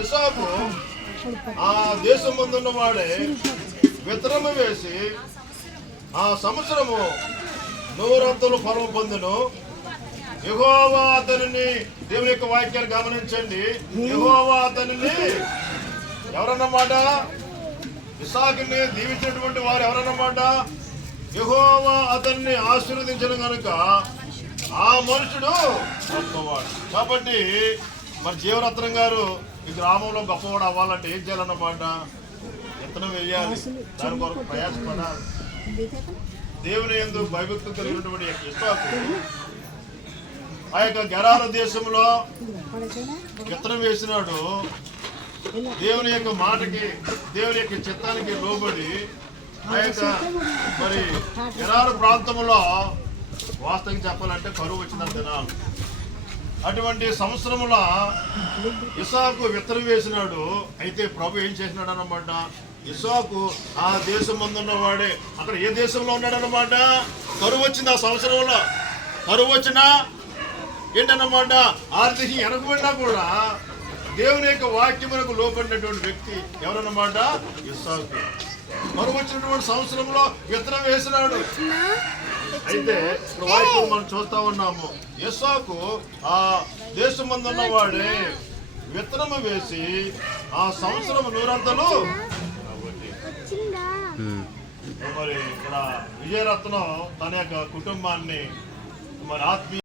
ఇసాకు ఆ దేశం ముందున్న వాడే విత్తనము వేసి ఆ సంవత్సరము 100 ఫలము పొందెను. యెహోవా అతనిని, దేవుని యొక్క వాక్యాన్ని గమనించండి, యెహోవా అతనిని ఎవరన్నమాట? ఇసాకుని దీవించినటువంటి వారు ఎవరన్నమాట? యెహోవా అతన్ని ఆశీర్వదించను కనుక ఆ మనుషుడు గొప్పవాడు. కాబట్టి మరి జీవరత్నం గారు ఈ గ్రామంలో గొప్పవాడు అవ్వాలంటే ఏం చేయాలన్నమాట? విత్తనం వేయాలి, దాని కొరకు ప్రయాసపడాలి. దేవుని యందు భయభక్తులు కలిగినటువంటి ఇసాకు ఆ యొక్క గెరారు దేశంలో విత్తనం వేసినాడు. దేవుని యొక్క మాటకి, దేవుని యొక్క చిత్తానికి లోబడి ఆ యొక్క మరి గెరారు ప్రాంతంలో వాస్తవం చెప్పాలంటే కరువు వచ్చిన దినాలు. అటువంటి సంవత్సరముల ఇసాకు విత్తనం వేసినాడు. అయితే ప్రభు ఏం చేసినాడు అన్నమాట? ఇసాకు ఆ దేశం ముందున్న వాడే, అక్కడ ఏ దేశంలో ఉన్నాడు అన్నమాట? కరువు వచ్చింది ఆ సంవత్సరంలో. కరువు వచ్చినా ఏంటన్నమాట? ఆర్థిక వెనకబడినా కూడా దేవుని యొక్క వాక్యమునకు లోపడినటువంటి వ్యక్తి ఎవరన్నమాట? ఇసాకు. కరువు వచ్చినటువంటి సంవత్సరంలో విత్తనం వేసినాడు. అయితే ఇప్పుడు వాక్యం మనం చూస్తా ఉన్నాము. ఇసాకు ఆ దేశం ముందున్న వాడే విత్తనము వేసి ఆ సంవత్సరం 100 మరి ఇక్కడ విజయరత్నం తన యొక్క కుటుంబాన్ని మరి ఆత్మీయ